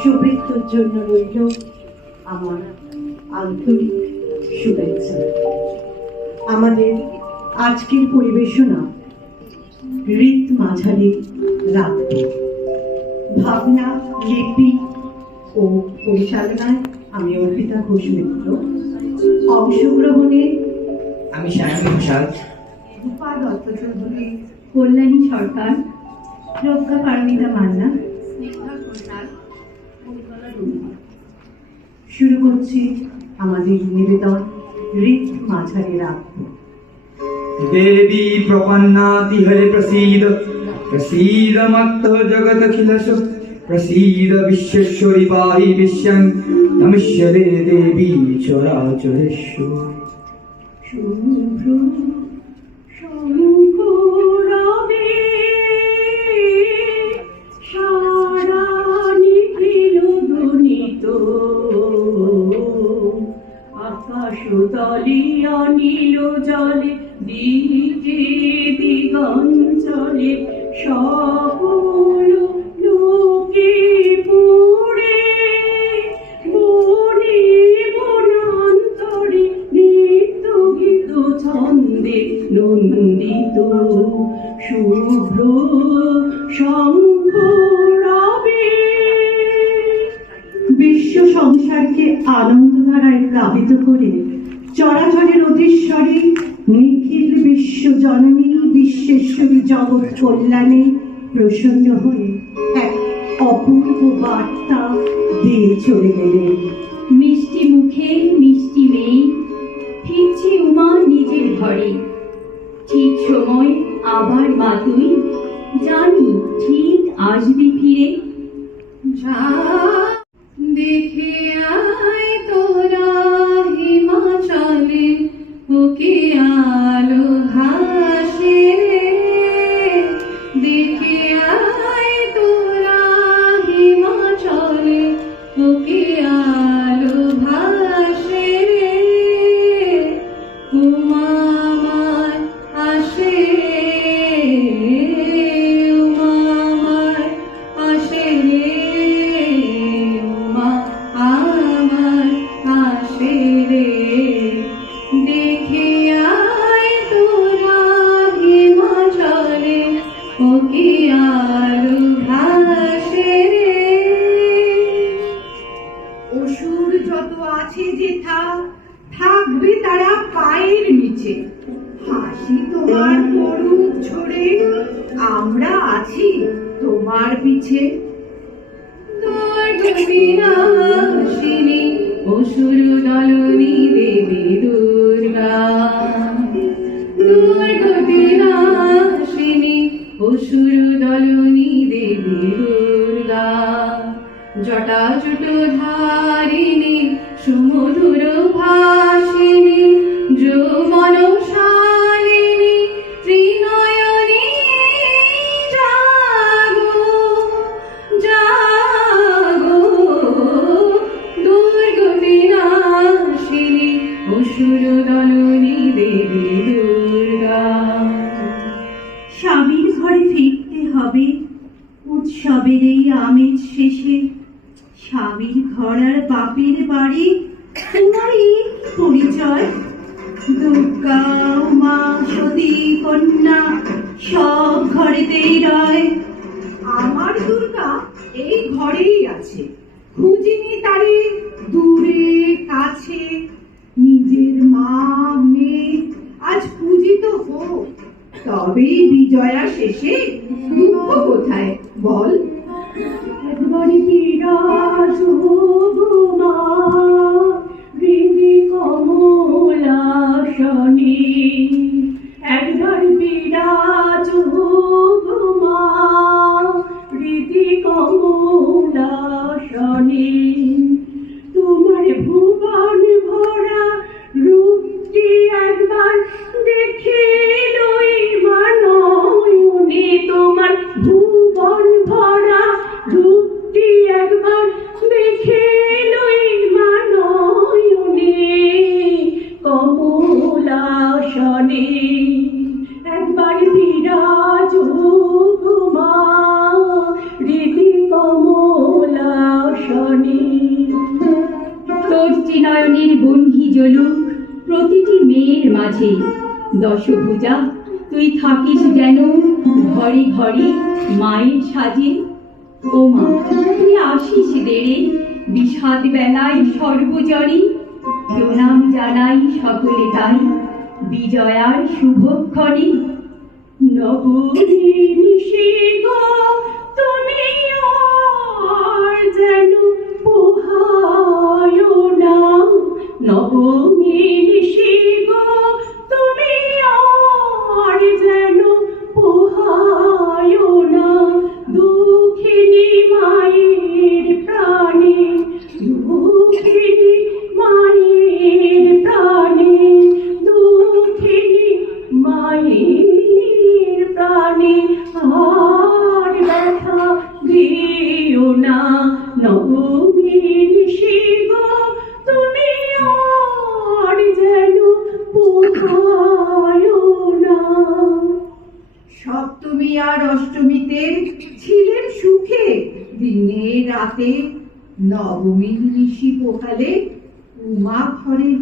সুবৃত্তর জন্য রইল আমার আন্তরিক শুভেচ্ছা। আমাদের আজকের পরিবেশনা ঋত মাঝারি রাগ, ভাবনা, লিপি ও পরিচালনায় আমি অর্পিতা ঘোষ মিত্র। অংশগ্রহণে আমি সায়ন ঘোষাল, রূপা দত্ত চৌধুরী, কল্যাণী সরকার, প্রজ্ঞা পারমিতা মান্না, স্নিগ্ধা ঘোষাল। শুরু করছি আমাদের নিবেদন ঋত মাঝারি রাগ। देवी प्रपन्नाति हरे प्रसीद प्रसीद मत्त जगदखिलश प्रसीद विश्वेश्वरी पाहि विश्वं नमस्यते देवी चराचरेषु। শুভ্র শঙ্কুরাবে সারা নিখিল ধ্বনিত, আকাশ তলে অনীল জলে দিকে দিগঞ্চলে সকল লোকে পুরে বনে বনান্তরে নৃত্য গীত ছন্দে নন্দিত। শুভ্র শঙ্খরাবে বিশ্ব সংসারকে আনন্দধারায় প্লাবিত করে চরাচরের অধীশ্বরী নিখিল বিশ্ব জননী বিশ্বেশ্বরী জগৎ কল্যাণে প্রসন্ন হয়ে এক অপূর্ব বার্তা দিয়ে চলে গেলেন। মিষ্টি মুখে মিষ্টি মেয়ে ফিরছে উমা নিজের ঘরে, ঠিক সময় আবার মা তুই জানি ঠিক আসবি ফিরে। যা দেখে আয় তোরা হিমাচলে ওকে আলো ভাসে, দেখে আয় তোরা হিমাচলে ওকে আলো ভাসে। উমা আমার আসে, উমা আমার আসে রে, উমা আমার আসে রে। দেখে আয় তোরা হিমাচলে ওকে আলো ভাসে রে। অসুর যত আছে যেথা থাকবে তারা পায়ের নিচে, হাসি তোমার মরুক ঝরে, আমরা আছি তোমার পিছে। দুর্গতিনাশিনী অসুর দলনী দেবী দুর্গা, দুর্গতিনাশিনী অসুর দলনী দেবী দুর্গা। জটাজুট ধারিণী সুমধুর ভাসিনী যৌবনশালিনী ত্রিনয়নী জাগো জাগো। দুর্গতিনাশিনী অসুর দলনী দেবী দুর্গা। স্বামীর ঘরে ফিরতে হবে উৎসবের এই আমেজ শেষে, স্বামীর ঘর আর বাপের বাড়ি তোমারই পরিচয়। দুর্গা মা সতী কন্যা সব ঘরেতেই রয়, আমার দুর্গা এই ঘরেই আছে, খুঁজিনি তারে দূরে কাছে। নিজের মা মেয়ে আজ পূজিত হোক, তবেই বিজয়া শেষে দুঃখ কোথায় বল। একবারই বিরাজ মা হৃদি কমলাসনে, একবার বিরাজ মা হৃদি কমলাসনে। তোমার ভুবন ভরা রূপটি একবার দেখিলই মানয়নে, তোমার ভুবন ভরা রূপটি একবার দেখিলই মানয়নে। কমলাসনে একবার বিরাজ মা হৃদি কমলাসনে। শনি। তোর ত্রিনয়নের বন্ধি জলুক প্রতিটি মেয়ের মাঝে, দশভুজা তুই থাকিস যেন ঘরে ঘরে মায়ের সাজে। ও মা, তুই আসিস দেরে বিষাদ বেলায় সর্বজনে, প্রণাম জানাই সকলে তাই বিজয়ার শুভক্ষণে। নবমী নিশি গো তুমি আর যেন পোহায় না, নবমী নিশি গো তুমি আর যেন পোহায় না, দুঃখিনী মায়ের প্রাণে, দুঃখিনী মায়ের প্রাণে, দুঃখিনী মায়ের প্রাণে আর ব্যথা দিও না, নবমী নিশি গো তুমি আর যেন পোহায় না। সপ্তমী আর অষ্টমীতে ছিলেন সুখে দিনে রাতে, নবমী নিশি পোহালে উমা ঘরে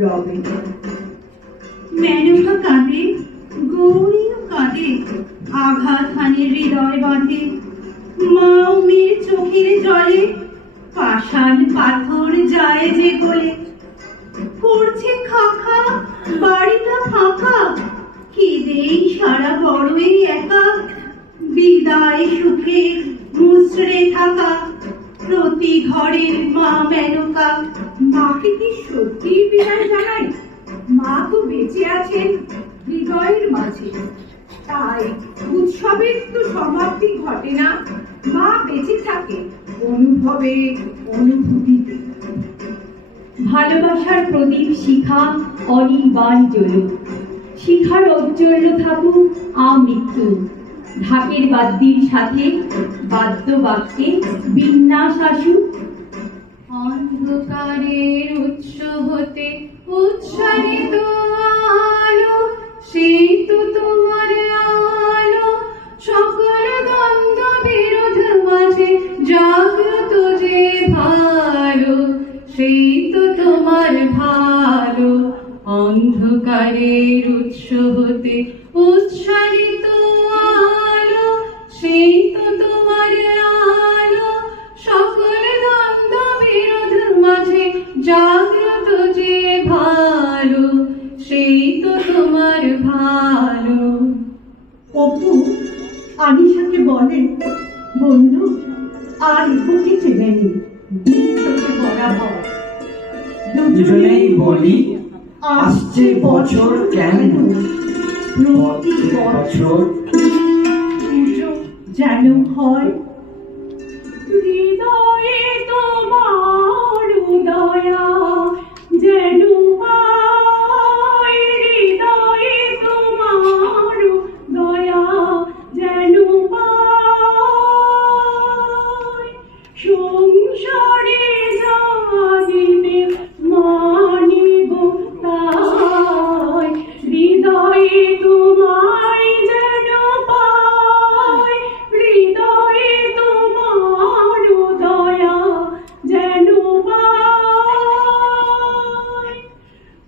রবে। মেনকা কাঁদে, গৌরীও কাঁদে, আঘাত হানে হৃদয় বাঁধে, মা ও মেয়ের চোখের জলে পাষাণ পাথর যায় যে গলে। করছে খাখা বাড়িটা ফাঁকা, খিদেই সারা বড়ই একা, বিদায় সুখে মুচড়ে থাকা প্রতি ঘরের মা মেনকা। মাকে কি সত্যি বিদায় জানাই? মা তো বেঁচে আছেন হৃদয়ের মাঝে, তাই উৎসবের তো সমাপ্তি ঘটে না, মা বেঁচে থাকে অনুভবে অনুভূতিতে। ভালোবাসার প্রদীপ শিখা অনির্বাণ জ্বলুক, শিখার ঔজ্জ্বল্য থাকুক আমৃত্যু, ঢাকের বাদ্যির সাথে বাদ্য বাক্যে বিন্যাস আসুক। অন্ধকারের উৎস হতে উচ্চারিত আলো, সেই তো তোমার আলো, সকল দ্বন্দ্ব বিরোধ মাঝে জাগ্রত যে ভালো, সেই তো তোমার ভালো। অন্ধকারের উৎস হতে উচ্চারিত আলো, সেই তো তোমার আলো, সকল দ্বন্দ্ব বিরোধ মাঝে জাগ্রত যে ভালো, সেই তো তোমার ভালো। অপু আনিশাকে বলে, বন্ধু আর বুকে চেনেনি, দিন চোখে বরাবর। দুজনেই বলি আসছে বছর কেন, প্রতি বছর পুজো যেন হয়, হৃদয়ে তোমার দয়া যেন পাই, হৃদয়ে তোমার দয়া যেন পাই, সংসারে জানিবে মানিব তাই, হৃদয়ে তোমায় যেন পাই, হৃদয়ে তোমার দয়া যেন পাই,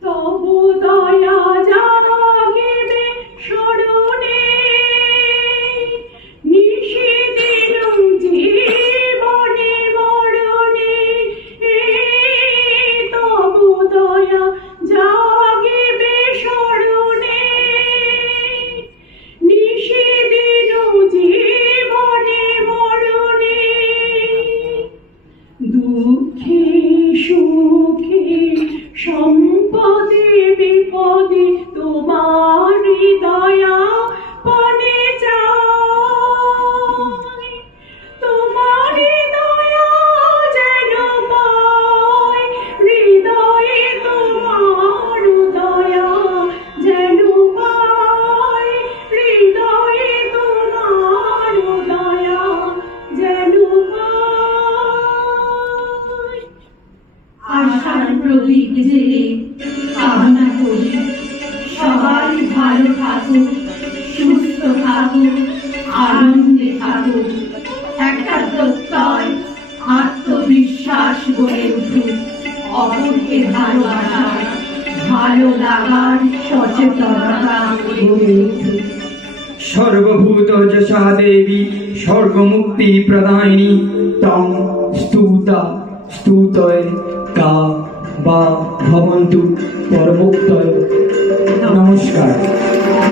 তবু দয়া জাগিবে স্মরণে, নিশিদিন জীবনে মরণে, তবু দয়া জাগিবে স্মরণে, নিশিদিন জীবনে মরণে, দুঃখে সুখে সম্পদে বিপদে তোমার দয়া পানে চাই, তোমার দয়া যেন পাই, হৃদয়ে তোমার দয়া যেন পাই, হৃদয়ে তোমার দয়া যেন পাই। আশার প্রদীপ জেলে কামনা করি সবাই ভালো থাকুক, সুস্থ থাকুক, আনন্দে থাকুক, একটা প্রত্যয় আত্মবিশ্বাস গড়ে উঠুক অপরকে ভালোবাসার ভালো লাগার সচেতনতা গড়ে উঠুক। সর্বভূত যশা দেবী স্বর্গমুক্তি প্রদায়িনী তং স্তুতা স্তুতয় কা বা ভবন্তু পরমোক্তয়। নমস্কার।